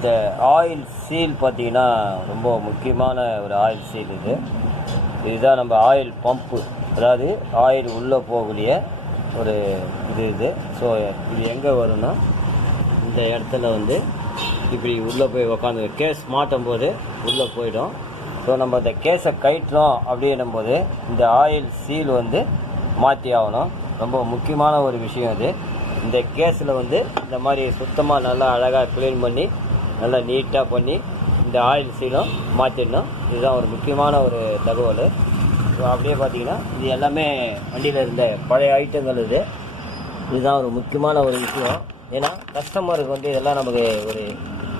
இந்த oil seal பார்த்திங்கன்னா ரொம்ப முக்கியமான ஒரு ஆயில் சீல் இதுதான் நம்ம ஆயில் பம்பு, அதாவது ஆயில் உள்ளே போகக்கூடிய ஒரு இது. ஸோ இது எங்கே வரும்னா இந்த இடத்துல வந்து இப்படி உள்ளே போய் உக்காந்து கேஸ் மாட்டும் போது உள்ளே போயிடும். ஸோ நம்ம இந்த கேஸை கட்டுறோம் அப்படின்னும் போது இந்த ஆயில் சீல் வந்து மாற்றி ஆகணும். ரொம்ப முக்கியமான ஒரு விஷயம் இது. இந்த கேஸில் வந்து இந்த மாதிரி சுத்தமாக நல்லா அழகாக க்ளீன் பண்ணி நல்லா நீட்டாக பண்ணி இந்த ஆயில் சீலும் மாற்றிடணும். இதுதான் ஒரு முக்கியமான ஒரு தகவல். ஸோ அப்படியே பார்த்தீங்கன்னா இது எல்லாமே வண்டியில் இருந்த பழைய ஐட்டங்கள் இதுதான் ஒரு முக்கியமான ஒரு விஷயம். ஏன்னா கஸ்டமருக்கு வந்து இதெல்லாம் நமக்கு ஒரு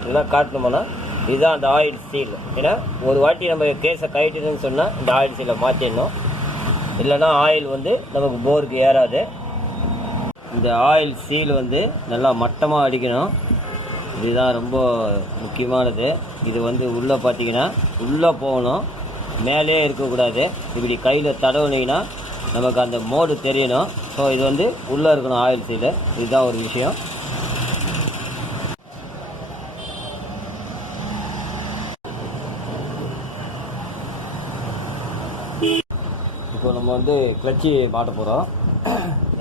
இதெல்லாம் காட்டணுமோனா இதுதான் அந்த ஆயில் சீல். ஏன்னா ஒரு வாட்டி நம்ம கேஸை கட்டிட்டுன்னு சொன்னால் இந்த ஆயில் சீலை மாற்றிடணும், இல்லைன்னா ஆயில் வந்து நமக்கு போருக்கு ஏறாது. இந்த ஆயில் சீல் வந்து நல்லா மட்டமாக அடிக்கணும். இதுதான் ரொம்ப முக்கியமானது. இது வந்து உள்ளே பார்த்தீங்கன்னா உள்ளே போகணும், மேலே இருக்கக்கூடாது. இப்படி கையில் தடவுனீங்கன்னா நமக்கு அந்த மோடு தெரியணும். ஸோ இது வந்து உள்ளே இருக்கணும் ஆயில் சீலு. இதுதான் ஒரு விஷயம். இப்போ நம்ம வந்து கிளச்சி மாட்ட போகிறோம்.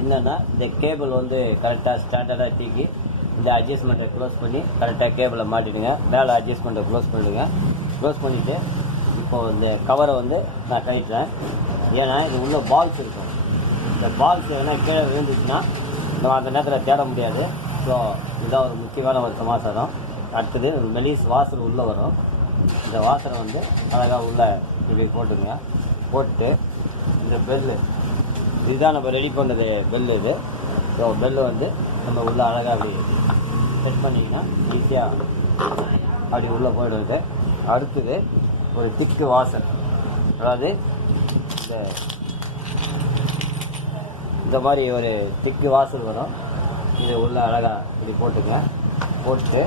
என்னென்னா இந்த கேபிள் வந்து கரெக்டாக ஸ்டாண்டர்டாக தூக்கி இந்த அட்ஜஸ்ட்மெண்ட்டை க்ளோஸ் பண்ணி கரெக்டாக கேபிளை மாட்டிடுங்க. மேலே அட்ஜஸ்ட்மெண்ட்டை க்ளோஸ் பண்ணிவிடுங்க. க்ளோஸ் பண்ணிவிட்டு இப்போது இந்த கவரை வந்து நான் கழிக்கிறேன். ஏன்னா இது உள்ள பால்ஸ் இருக்கும். இந்த பால்ஸ் எதனா கீழே விழுந்துச்சுன்னா நம்ம அந்த நேரத்தில் தேட முடியாது. ஸோ இதுதான் ஒரு முக்கியமான ஒரு சமாச்சாரம். அடுத்தது மெலிஸ் வாசர் உள்ளே வரும். இந்த வாசரை வந்து அழகாக உள்ளே இப்படி போட்டுங்க. போட்டு இந்த பெல்லு இதுதான் நம்ம ரெடி பண்ணது பெல்லு இது. ஸோ பெல்லு வந்து நம்ம உள்ளே அழகாக அப்படி செட் பண்ணிங்கன்னா ஈஸியாக அப்படி உள்ளே போயிடுவது. அடுத்தது ஒரு திக்கு வாசர், அதாவது இந்த மாதிரி ஒரு திக்கு வாசல் வரும். இது உள்ளே அழகாக இப்படி போட்டுங்க. போட்டு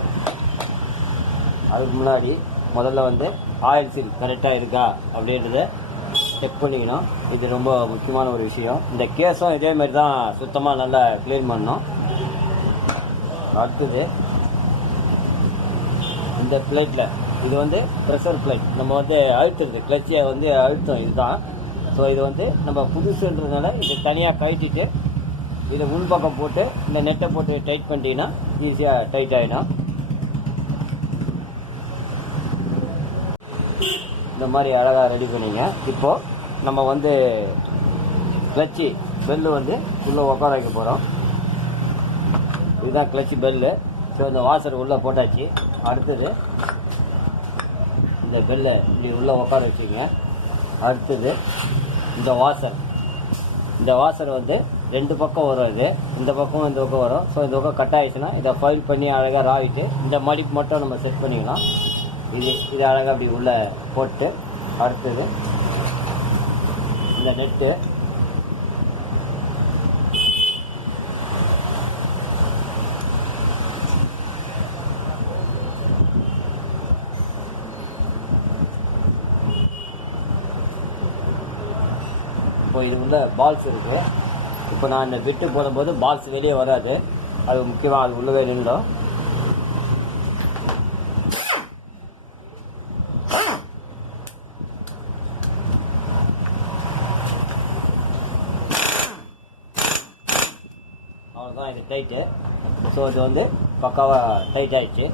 அதுக்கு முன்னாடி முதல்ல வந்து ஆயில் சீல் கரெக்டாக இருக்கா அப்படின்றத செக் பண்ணிக்கணும். இது ரொம்ப முக்கியமான ஒரு விஷயம். இந்த கேஸும் இதேமாரி தான் சுத்தமாக நல்லா க்ளீன் பண்ணணும். அடுத்தது இந்த பிளேட்டில் இது வந்து ப்ரெஷர் பிளேட். நம்ம வந்து அழுத்துறது கிளச்சியை வந்து அழுத்தம் இதுதான். ஸோ இது வந்து நம்ம புதுசுன்றதுனால இது தனியாக கழட்டிட்டு இதை உள்பக்கம் போட்டு இந்த நெட்டை போட்டு டைட் பண்ணிட்டீங்கன்னா ஈஸியாக டைட் ஆகிடும். இந்த மாதிரி அழகாக ரெடி பண்ணிங்க. இப்போது நம்ம வந்து கிளச்சி பெல்லு வந்து உள்ளே உட்கார வைக்க போகிறோம். இதுதான் கிளச்சி பெல்லு. ஸோ இந்த வாசர் உள்ளே போட்டாச்சு. அடுத்தது இந்த பெல்லை இப்படி உள்ளே உட்கார வச்சுங்க. அடுத்தது இந்த வாசர் வந்து ரெண்டு பக்கம் வரும். இது இந்த பக்கம் இந்த பக்கம் வரும். ஸோ இந்த பக்கம் கட் ஆகிடுச்சுன்னா இதை ஃபைல் பண்ணி அழகாக ராவிட்டு இந்த மடிப்பு மட்டும் நம்ம செட் பண்ணிக்கலாம். இது அழகாக அப்படி உள்ளே போட்டு அடுத்தது இந்த நெட்டு இப்போ இது உள்ள பால்ஸ் இருக்குது. இப்போ நான் இந்த விட்டு போடும்போது பால்ஸ் வெளியே வராது. அது முக்கியமாக அது உள்ளவே நின்றோம். அவ்வளோதான், இது டைட்டு. ஸோ இது வந்து பக்காவாக டைட் ஆகிடுச்சு.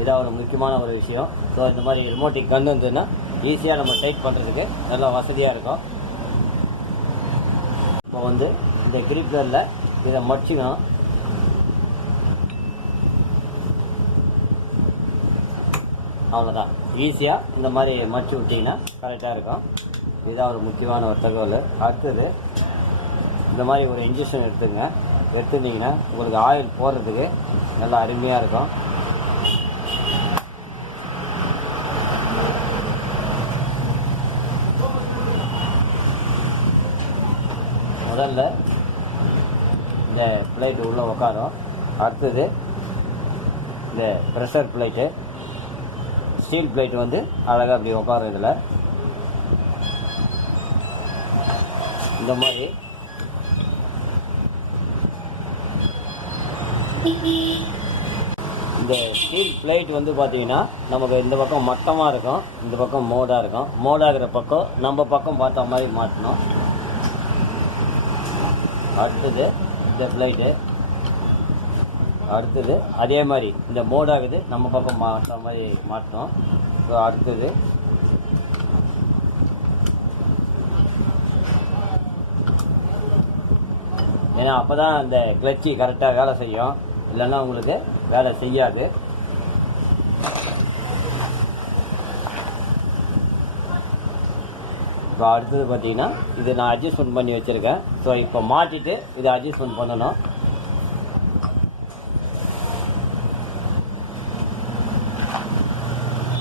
இதான் ஒரு முக்கியமான ஒரு விஷயம். ஸோ இந்த மாதிரி ரிமோட்டிக் கன் இருந்ததுன்னா ஈஸியாக நம்ம டைட் பண்ணுறதுக்கு நல்லா வசதியாக இருக்கும். இப்போ வந்து இந்த கிரிப்பரில் இதை மடிச்சுக்கணும். அவ்வளோதான், ஈஸியாக இந்த மாதிரி மடிச்சு விட்டிங்கன்னா கரெக்டாக இருக்கும். இதுதான் ஒரு முக்கியமான ஒரு தகவல். அடுத்தது இந்த மாதிரி ஒரு இன்ஜெக்ஷன் எடுத்துட்டிங்கன்னா உங்களுக்கு ஆயில் போடுறதுக்கு நல்லா அருமையாக இருக்கும். முதல்ல இந்த பிளேட்டு உள்ளே உட்காரும். அடுத்தது இந்த ப்ரெஷர் பிளேட்டு ஸ்டீல் பிளேட் வந்து அழகாக அப்படி உட்காரும். இதில் இந்த மாதிரி இந்த ஸ்டீல் பிளேட் வந்து பார்த்தீங்கன்னா நமக்கு இந்த பக்கம் மட்டமாக இருக்கும், இந்த பக்கம் மோடாக இருக்கும். மோடாகிற பக்கம் நம்ம பக்கம் பார்த்த மாதிரி மாட்டணும். அடுத்தது இந்த பிளேட்டு, அடுத்தது அதே மாதிரி இந்த மோடாகுது நம்ம பக்கம் மாற்ற மாதிரி மாட்டணும். ஸோ அடுத்தது ஏன்னா அப்போ தான் அந்த கிளச்சி கரெக்டாக வேலை செய்யும், இல்லைன்னா உங்களுக்கு வேலை செய்யாது. இப்போ அடுத்தது பார்த்தீங்கன்னா இது நான் அட்ஜஸ்ட்மெண்ட் பண்ணி வச்சுருக்கேன். ஸோ இப்போ மாட்டிட்டு இதை அட்ஜஸ்ட்மெண்ட் பண்ணணும்.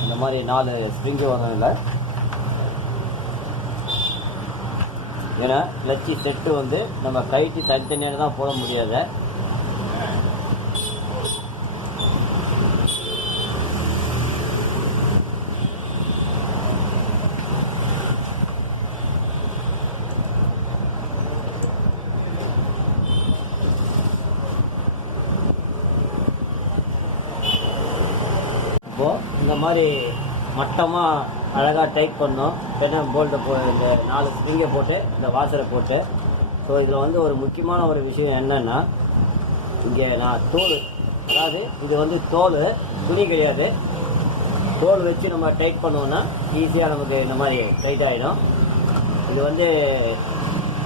இந்த மாதிரி 4 ஸ்ப்ரிங்கு வரும் இல்லை, ஏன்னா கிளச்சி செட்டு வந்து நம்ம கைட்டு தனித்தனியாக தான் போட முடியாது. இப்போது இந்த மாதிரி மட்டமாக அழகாக டைட் பண்ணோம். பெண்ணம் போல்ட்டை இந்த 4 ஸ்ப்ரிங்கை போட்டு இந்த வாசரை போட்டு. ஸோ இதில் வந்து ஒரு முக்கியமான ஒரு விஷயம் என்னென்னா, இங்கே நான் தோல், அதாவது இது வந்து தோல், துணி கிடையாது. தோல் வச்சு நம்ம டைட் பண்ணோன்னா ஈஸியாக நமக்கு இந்த மாதிரி டைட் ஆகிடும். இது வந்து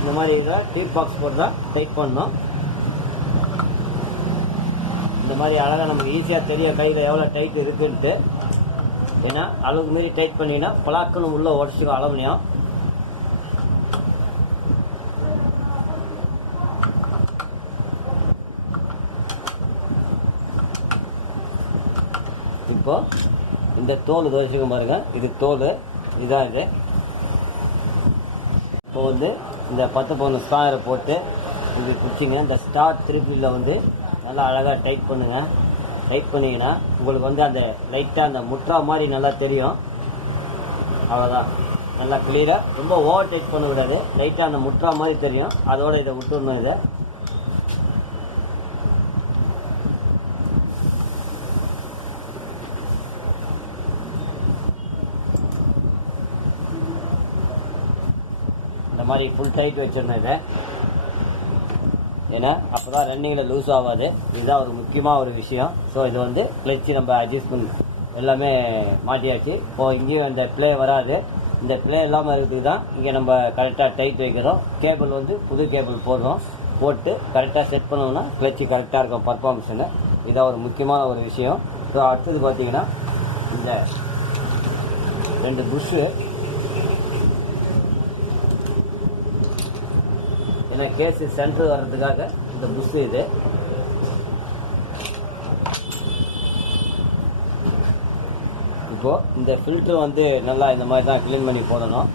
இந்த மாதிரி இதில் டீப் பாக்ஸ் போட்டு தான் டைட் பண்ணோம். இந்த மாதிரி அழகாக நமக்கு ஈஸியாக தெரிய கையில் எவ்வளோ டைட் இருக்குன்ட்டு. ஏன்னா அளவுக்கு மீறி டைட் பண்ணிங்கன்னா பலாக்கணும் உள்ளே உடச்சிக்கும் அளவுலையும். இப்போ இந்த தோல் தோசிக்கும் பாருங்க, இது தோல், இதுதான் இது. இப்போ வந்து இந்த 10 பவுன் ஸ்டாரை போட்டு இப்படி குச்சிங்க. இந்த ஸ்டார் திருப்பியில் வந்து நல்லா அழகாக டைட் பண்ணுங்கள். டைட் பண்ணிங்கன்னா உங்களுக்கு வந்து அந்த லைட்டாக அந்த முற்றா மாதிரி நல்லா தெரியும். அவ்வளோதான், நல்லா கிளியராக. ரொம்ப ஓவர் டைட் பண்ண விடாது, லைட்டாக அந்த முற்றா மாதிரி தெரியும். அதோடு இதை விட்டுடணும். இதை இந்த மாதிரி ஃபுல் டைட் வச்சிடணும் இதை. ஏன்னா அப்போ தான் ரன்னிங்கில் லூஸ் ஆகாது. இதுதான் ஒரு முக்கியமாக ஒரு விஷயம். ஸோ இது வந்து கிளச்சி நம்ம அட்ஜஸ்ட்மெண்ட் எல்லாமே மாட்டியாச்சு. இப்போது இங்கேயும் இந்த ப்ளே வராது. இந்த ப்ளே இல்லாமல் இருக்கிறதுக்கு தான் இங்கே நம்ம கரெக்டாக டைட் வைக்கிறோம். கேபிள் வந்து புது கேபிள் போடுறோம். போட்டு கரெக்டாக செட் பண்ணோம்னா கிளச்சி கரெக்டாக இருக்கும் பர்ஃபார்மன்ஸுன்னு. இதான் ஒரு முக்கியமான ஒரு விஷயம். ஸோ அடுத்தது பார்த்தீங்கன்னா இந்த 2 புஷ்ஷு, ஏன்னா கேஸு சென்டர் வர்றதுக்காக இந்த புஷ்ஷு இது. இப்போது இந்த ஃபில்ட்ரு வந்து நல்லா இந்த மாதிரி தான் க்ளீன் பண்ணி போடணும்.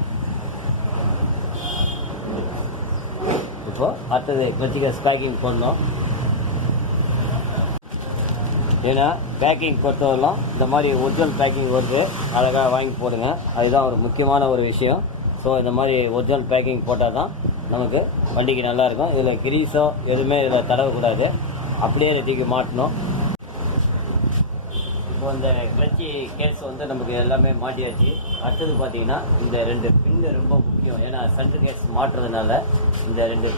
இப்போது அடுத்தது கிளச்சிகஸ் பேக்கிங் போடணும். ஏன்னா பேக்கிங் பொறுத்தவரைலாம் இந்த மாதிரி ஒரிஜினல் பேக்கிங் வருது, அழகாக வாங்கி போடுங்க. அதுதான் ஒரு முக்கியமான ஒரு விஷயம். ஸோ இந்த மாதிரி ஒரிஜினல் பேக்கிங் போட்டால் தான் நமக்கு வண்டிக்கு நல்லாயிருக்கும். இதில் கிரீஸோ எதுவுமே இதில் தடவக்கூடாது, அப்படியே தூக்கி மாட்டணும். இப்போ இந்த கிளச்சி கேஸ் வந்து நமக்கு எல்லாமே மாட்டியாச்சு. அடுத்தது பார்த்தீங்கன்னா இந்த 2 பின்னு ரொம்ப முக்கியம். ஏன்னா சென்டர் கேஸ் மாட்டுறதுனால இந்த 2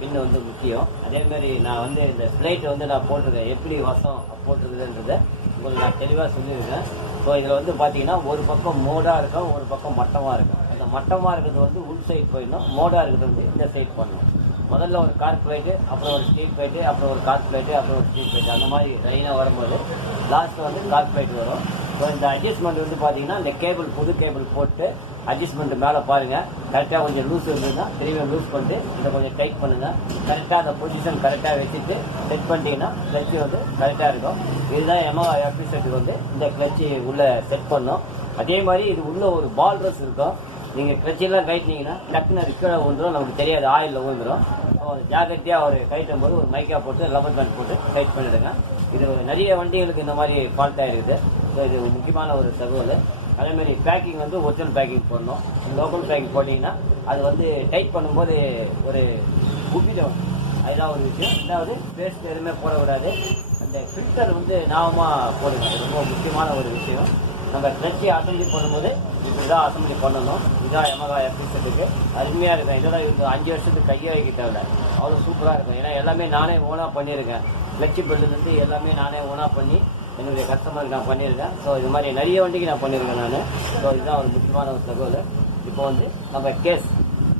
பின்னு வந்து முக்கியம். அதேமாதிரி நான் வந்து இந்த பிளேட்டை வந்து நான் போட்டிருக்கேன், எப்படி வசம் போட்டிருக்குதுன்றதை உங்களுக்கு நான் தெளிவாக சொல்லியிருக்கேன். ஸோ இதில் வந்து பார்த்தீங்கன்னா ஒரு பக்கம் மோடாக இருக்கும், ஒரு பக்கம் மட்டமாக இருக்கும். அந்த மட்டமாக இருக்கிறது வந்து உள் சைட் போயிடணும், மோடாக இருக்கிறது வந்து இந்த சைட் பண்ணணும். முதல்ல ஒரு கார் பிளேட்டு, அப்புறம் ஒரு ஸ்டீல் பிளேட்டு, அப்புறம் ஒரு கார் பிளேட்டு, அப்புறம் ஒரு ஸ்டீல் பிளேட்டு, அந்த மாதிரி லைனாக வரும்போது லாஸ்ட்டில் வந்து கார் பிளேட் வரும். ஸோ இந்த அட்ஜஸ்ட்மெண்ட் வந்து பார்த்தீங்கன்னா இந்த கேபிள், புது கேபிள் போட்டு அட்ஜஸ்ட்மெண்ட்டு மேலே பாருங்கள். கரெக்டாக கொஞ்சம் லூஸ் இருந்ததுன்னா திரும்பி லூஸ் பண்ணிட்டு இதை கொஞ்சம் டைட் பண்ணுங்கள். கரெக்டாக அந்த பொசிஷன் கரெக்டாக வச்சுட்டு செட் பண்ணிட்டீங்கன்னா கிளச்சி வந்து கரெக்டாக இருக்கும். இதுதான் Yamaha எஃப்டி செட்டுக்கு வந்து இந்த கிளச்சி உள்ளே செட் பண்ணோம். அதே மாதிரி இது உள்ளே ஒரு பால் ட்ரெஸ் இருக்கும். நீங்கள் கிளச்சிலாம் கைட்டினீங்கன்னா டக்குன்னு அது கீழே விழுந்துடும், நமக்கு தெரியாது, ஆயிலில் விழுந்துடும். ஜாக்கிரதையாக ஒரு கைட்டும் போது ஒரு மைக்கா போட்டு ரப்பர் பேண்ட் போட்டு டைட் பண்ணிவிடுங்க. இது நிறைய வண்டிகளுக்கு இந்த மாதிரி ஃபால்ட் ஆகிருக்குது. ஸோ இது முக்கியமான ஒரு தகவல். அதேமாதிரி பேக்கிங் வந்து ஒரிஜினல் பேக்கிங் போடணும். லோக்கல் பேக்கிங் போட்டிங்கன்னா அது வந்து டைட் பண்ணும்போது ஒரு குப்பிடும். அதுதான் ஒரு விஷயம். ரெண்டாவது பேஸ்ட் எதுவுமே போடக்கூடாது. அந்த இந்த ஃபில்டர் வந்து நாமமாக போடுங்க. இது ரொம்ப முக்கியமான ஒரு விஷயம். நம்ம கிளட்சி அசம்பிளி பண்ணும்போது இப்படிதான் அசம்பிளி பண்ணணும். இதான் Yamaha FZ அருமையாக இருக்கும். இதெல்லாம் இவங்க 5 வருஷத்துக்கு கையை வைக்க தேவை, அவ்வளோ சூப்பராக இருக்கும். ஏன்னா எல்லாமே நானே ஓனாக பண்ணியிருக்கேன். கிளட்சி பெல்ட்லேருந்து எல்லாமே நானே ஓனாக பண்ணி என்னுடைய கஸ்டமருக்கு நான் பண்ணியிருக்கேன். ஸோ இது மாதிரி நிறைய வண்டிக்கு நான் பண்ணியிருக்கேன் நான். ஸோ இதுதான் ஒரு முக்கியமான ஒரு தகவல். இப்போ வந்து நம்ம கேஸ்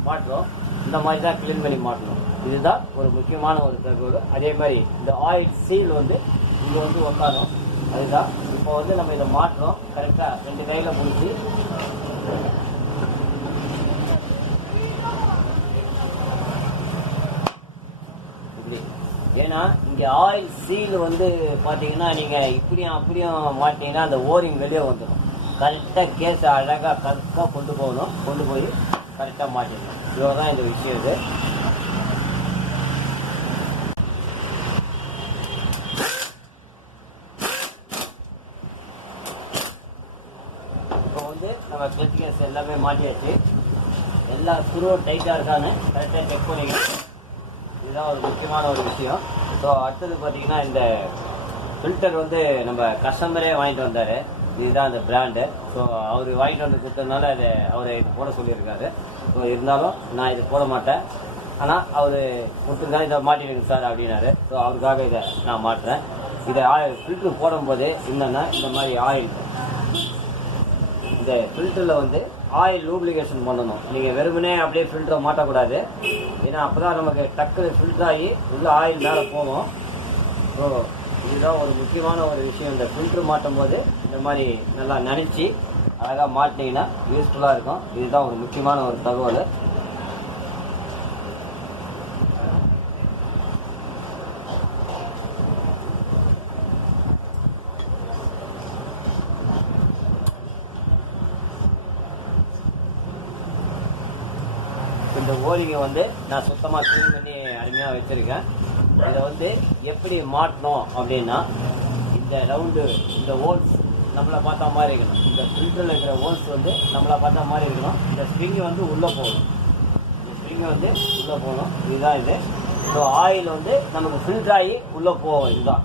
மாட்டுறோம், இந்த மாதிரி தான் க்ளீன் பண்ணி மாட்டணும். இதுதான் ஒரு முக்கியமான ஒரு தகவல். அதே மாதிரி இந்த ஆயில் சீல் வந்து இங்கே வந்து உட்காரும். அதுதான் இப்போ வந்து நம்ம இதை மாட்டுறோம். கரெக்டாக 2 கையில் முடிச்சு இப்படி. ஏன்னா இங்கே ஆயில் சீல் வந்து பார்த்தீங்கன்னா நீங்கள் இப்படியும் அப்படியும் மாட்டிங்கன்னா அந்த ஓரிங் வெளியே வந்துடும். கரெக்டாக கேஸை அழகாக கரெக்டாக கொண்டு போகணும். கொண்டு போய் கரெக்டாக மாட்டிடணும். இவ்வளோதான் இந்த விஷயம். இது இப்போ வந்து நம்ம கிளட்ச் கேஸ் எல்லாமே மாட்டியாச்சு. எல்லா ஸ்க்ரூவும் டைட்டாக இருக்கான்னு கரெக்டாக செக் பண்ணிக்கணும். இதுதான் ஒரு முக்கியமான ஒரு விஷயம். ஸோ அடுத்தது பார்த்தீங்கன்னா இந்த ஃபில்டர் வந்து நம்ம கஸ்டமரே வாங்கிட்டு வந்தார். இதுதான் அந்த பிராண்டு. ஸோ அவர் வாங்கிட்டு வந்து கொடுத்ததுனால அதை அவரை இது போட சொல்லியிருக்காரு. ஸோ இருந்தாலும் நான் இது போட மாட்டேன். ஆனால் அவர் கொடுத்துருக்காரு, இதை மாட்டிடுங்க சார் அப்படின்னாரு. ஸோ அவருக்காக இதை நான் மாட்டுறேன். இதை ஃபில்ட்ரு போடும்போது என்னென்னா இந்த மாதிரி ஆயில், இந்த ஃபில்டரில் வந்து ஆயில் லூப்ளிகேஷன் பண்ணணும். நீங்கள் வெறுமனே அப்படியே ஃபில்டரை மாட்டக்கூடாது. ஏன்னா அப்போ தான் நமக்கு டக்குனு ஃபில்டர் ஆகி உள்ள ஆயில் மேலே போகும். ஸோ இதுதான் ஒரு முக்கியமான ஒரு விஷயம். இந்த ஃபில்டர் மாட்டும் போது இந்த மாதிரி நல்லா நனைச்சி அழகாக மாட்டினீங்கன்னா யூஸ்ஃபுல்லாக இருக்கும். இதுதான் ஒரு முக்கியமான ஒரு தகவல். இந்த ஓரிங்கை வந்து நான் சுத்தமாக க்ளீன் பண்ணி அருமையாக வச்சுருக்கேன். இதை வந்து எப்படி மாட்டணும் அப்படின்னா, இந்த ரவுண்டு, இந்த ஹோல்ஸ் நம்மளை பார்த்தா மாதிரி இருக்கணும். இந்த ஃபில்டரில் இருக்கிற ஹோல்ஸ் வந்து நம்மளை பார்த்தா மாதிரி இருக்கணும். இந்த ஸ்ப்ரிங்கை வந்து உள்ளே போகணும். இந்த ஸ்ப்ரிங்கை வந்து உள்ளே போகணும். இதுதான் இது. ஸோ ஆயில் வந்து நமக்கு ஃபில்டர் ஆகி உள்ளே போகும். இதுதான்.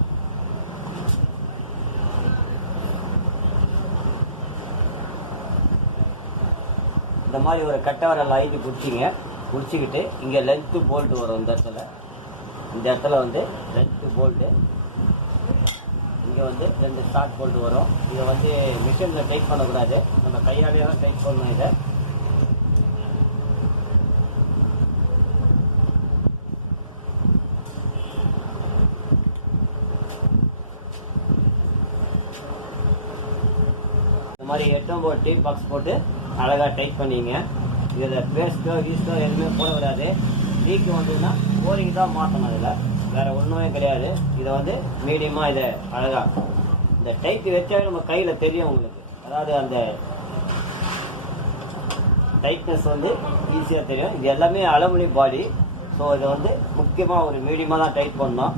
இந்த மாதிரி ஒரு கட்டை வரல் ஐந்து பிடிச்சிங்க. பிடிச்சிக்கிட்டு இங்கே லென்த்து போல்ட்டு வரும். இந்த இடத்துல வந்து லென்த்து போல்ட்டு, இங்கே வந்து 2 ஸ்டார்ட் போல்ட்டு வரும். இதை வந்து மிஷினில் டைட் பண்ணக்கூடாது, நம்ம கையாலேயே தான் டைட் பண்ணணும். இதை இந்த மாதிரி 8 டீ பாக்ஸ் போட்டு அழகாக டைட் பண்ணிங்க. இதில் பேஸ்ட்டோ கீஸ்ட்டோ எதுவுமே போடக்கூடாது. லீக்கு வந்ததுன்னா ஓரிங் தான் மாற்றணும். அதில் வேறு ஒன்றுமே கிடையாது. இதை வந்து மீடியமாக இதை அழகாக இந்த டைட்டு வச்சாவே நம்ம கையில் தெரியும் உங்களுக்கு. அதாவது அந்த டைட்னஸ் வந்து ஈஸியாக தெரியும். இது எல்லாமே அலுமினியம் பாடி. ஸோ இதை வந்து முக்கியமாக ஒரு மீடியமாக தான் டைட் பண்ணணும்.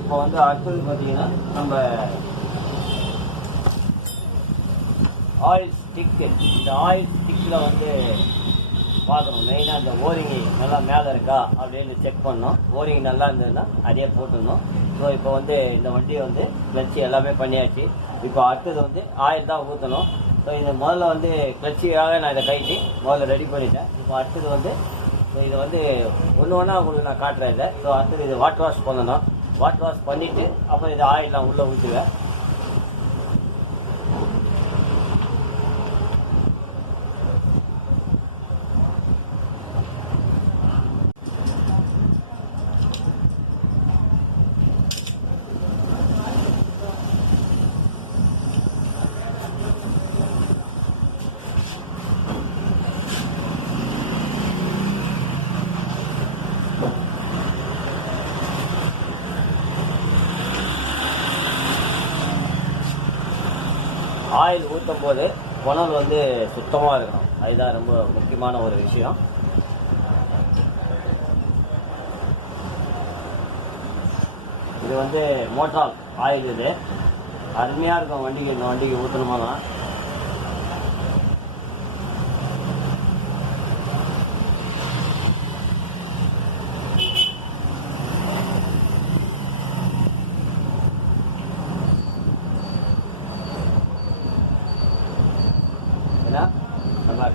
இப்போ வந்து அடுத்தது பார்த்தீங்கன்னா நம்ம ஆயில் ஸ்டிக்கு. இந்த ஆயில் ஸ்டிக்கில் வந்து பார்க்கணும். மெயினாக இந்த ஓரிங்கி நல்லா மேலே இருக்கா அப்படின்னு செக் பண்ணணும். ஓரிங்கி நல்லா இருந்ததுன்னா அதே போட்டுடணும். ஸோ இப்போ வந்து இந்த வண்டியை வந்து கிளட்சி எல்லாமே பண்ணியாச்சு. இப்போ அடுத்தது வந்து ஆயில் தான் ஊற்றணும். ஸோ இது முதல்ல வந்து கிளட்சியாக நான் இதை கைட்டி முதல்ல ரெடி பண்ணிட்டேன். இப்போ அடுத்தது வந்து இதை வந்து ஒன்று ஒன்றா உங்களுக்கு நான் காட்டுறேன் இல்லை. ஸோ அடுத்தது இது வாட்டர் வாஷ் பண்ணணும். வாட்டர் வாஷ் பண்ணிவிட்டு அப்புறம் இது ஆயிலெலாம் உள்ளே ஊற்றுவேன். ஆயில் ஊற்றும் போது புனல் வந்து சுத்தமாக இருக்கணும். அதுதான் ரொம்ப முக்கியமான ஒரு விஷயம். இது வந்து மோட்டார் ஆயில். இது அருமையாக இருக்கும் வண்டிக்கு. இந்த வண்டிக்கு ஊற்றணுமா தான்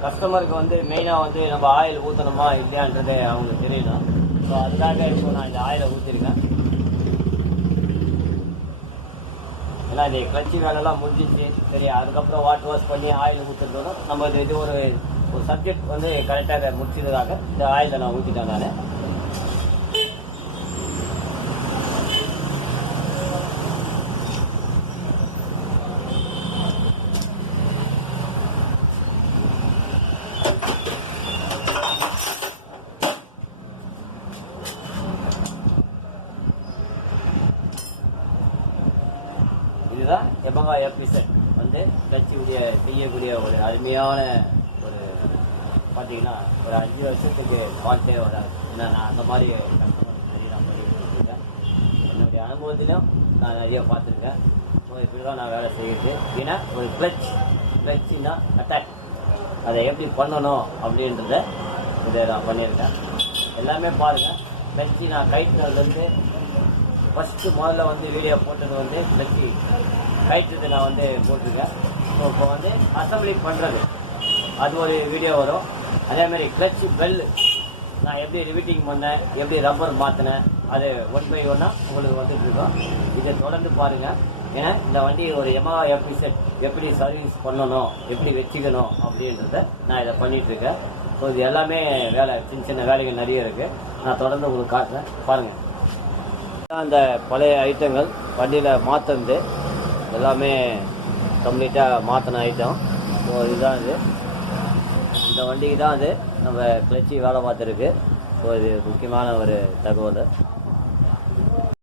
கஸ்டமருக்கு வந்து மெயினாக வந்து நம்ம ஆயில் ஊற்றணுமா இல்லையான்றது அவங்களுக்கு தெரியணும். ஸோ அதுக்காக இப்போ நான் இந்த ஆயிலை ஊற்றிருக்கேன். ஏன்னா இந்த கிளச்சி வேலைலாம் முடிஞ்சிச்சு. சரி, அதுக்கப்புறம் வாஷ் பண்ணி ஆயில் ஊற்றுறதோட நம்ம இது ஒரு சப்ஜெக்ட் வந்து கரெக்டாக முடிச்சதுக்காக இந்த ஆயிலை நான் ஊற்றிட்டேன் நான். இதுதான் Yamaha FZ வந்து கிளச்சியுடைய செய்யக்கூடிய ஒரு அருமையான ஒரு பார்த்தீங்கன்னா ஒரு 5 வருஷத்துக்கு பாட்டே வராது. ஏன்னா நான் அந்த மாதிரி கஸ்டமர் நிறைய நான் பண்ணியிருக்கேன். என்னுடைய அனுபவத்திலும் நான் நிறைய பார்த்துருக்கேன். ஸோ இப்படி தான் நான் வேலை செய்யுது. ஏன்னா ஒரு கிளச்சின்னா அட்டாக் அதை எப்படி பண்ணணும் அப்படின்றத இதை நான் பண்ணியிருக்கேன். எல்லாமே பாருங்கள். கிளச்சி நான் கைட்டுனதுலேருந்து ஃபஸ்ட்டு முதல்ல வந்து வீடியோ போட்டது வந்து கிளச்சி கைட்டுறது நான் வந்து போட்டிருக்கேன். ஸோ இப்போ வந்து அசம்பிளி பண்ணுறது அது ஒரு வீடியோ வரும். அதேமாதிரி கிளச்சி பெல்லு நான் எப்படி ரிவிட்டிங் பண்ணேன், எப்படி ரப்பர் மாற்றினேன், அது 1 by 1 உங்களுக்கு வந்துட்டுருக்கோம். இதை தொடர்ந்து பாருங்கள். ஏன்னா இந்த வண்டி ஒரு Yamaha FZ எப்படி சர்வீஸ் பண்ணணும், எப்படி வச்சுக்கணும் அப்படின்றத நான் இதை பண்ணிகிட்ருக்கேன். ஸோ இது எல்லாமே வேலை, சின்ன வேலைகள் நிறைய இருக்குது. நான் தொடர்ந்து உங்களுக்கு காட்டுறேன், பாருங்கள். அந்த பழைய ஐட்டங்கள் வண்டியில் மாற்றுறது எல்லாமே கம்ப்ளீட்டாக மாற்றின ஐட்டம். ஸோ இதுதான் இது, இந்த வண்டிக்கு தான் அது நம்ம கிளச்சி வேலை பார்த்துருக்கு. ஸோ இது முக்கியமான ஒரு தகவல்.